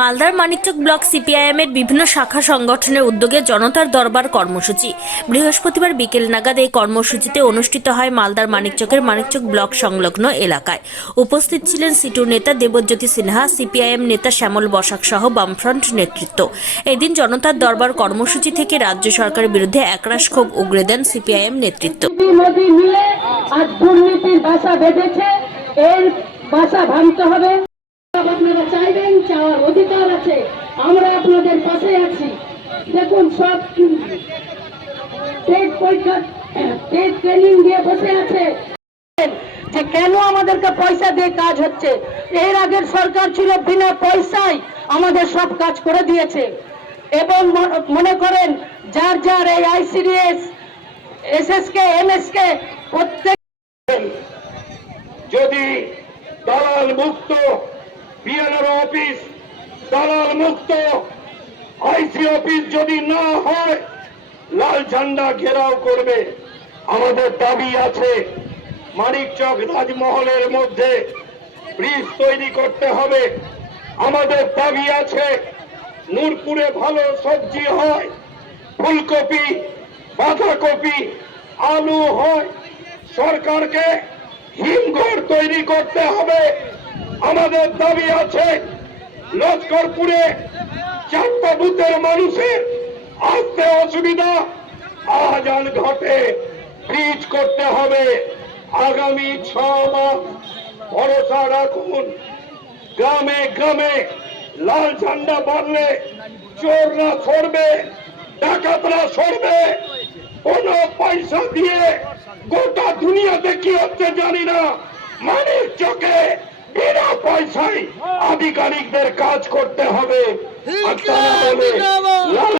মালদার মানিকচক ব্লক সিপিআইএমের বিভিন্ন শাখা সংগঠনের উদ্যোগে জনতার দরবার কর্মসূচি। বৃহস্পতিবার বিকেল নাগাদ এই কর্মসূচিতে অনুষ্ঠিত হয় মালদার মানিকচকের মানিকচক ব্লক সংলগ্ন এলাকায়। উপস্থিত ছিলেন সিটুর নেতা দেবজ্যোতি সিনহা, সিপিআইএম নেতা শ্যামল বসাক সহ বামফ্রন্ট নেতৃত্ব। এদিন জনতার দরবার কর্মসূচি থেকে রাজ্য সরকারের বিরুদ্ধে একরাশ ক্ষোভ উগরে দেন সিপিআইএম নেতৃত্ব। বাসা ভাঙতে হবে। আপনারা চাইবেন, চাওয়ার অধিকার আছে, আমরা আপনাদের পাশে আছি। দেখুন, সব পরীক্ষা ট্রেনিং দিয়ে বসে আছে যে কেন আমাদেরকে পয়সা দিয়ে কাজ হচ্ছে। এর আগের সরকার ছিল বিনা পয়সায় আমাদের সব কাজ করে দিয়েছে। এবং মনে করেন যার যার এই আইসিডিএস, এসএসকে, এমএসকে প্রত্যেক যদি দালাল মুক্ত বিএলআর অফিস, দালাল মুক্ত আইসি অফিস যদি না হয়, লাল ঝান্ডা ঘেরাও করবে। আমাদের দাবি আছে মানিকচক রাজমহলের মধ্যে ব্রিজ তৈরি করতে হবে। আমাদের দাবি আছে নূরপুরে ভালো সবজি হয়, ফুলকপি, বাঁধাকপি, আলু হয়, সরকারকে হিমঘর তৈরি করতে হবে। আমাদের দাবি আছে লস্করপুরে 4টা বুথের মানুষের আসতে অসুবিধা, আজান ঘটে ব্রিজ করতে হবে। আগামী 6 মাস ভরসা রাখুন। গ্রামে গ্রামে লাল ঝান্ডা বাড়লে চোররা সরবে, ডাকাতরা সরবে। কোনো পয়সা দিয়ে গোটা দুনিয়াতে কি হচ্ছে জানি না, মানিকচকে বিনা পয়সায় আধিকারিকদের কাজ করতে হবে।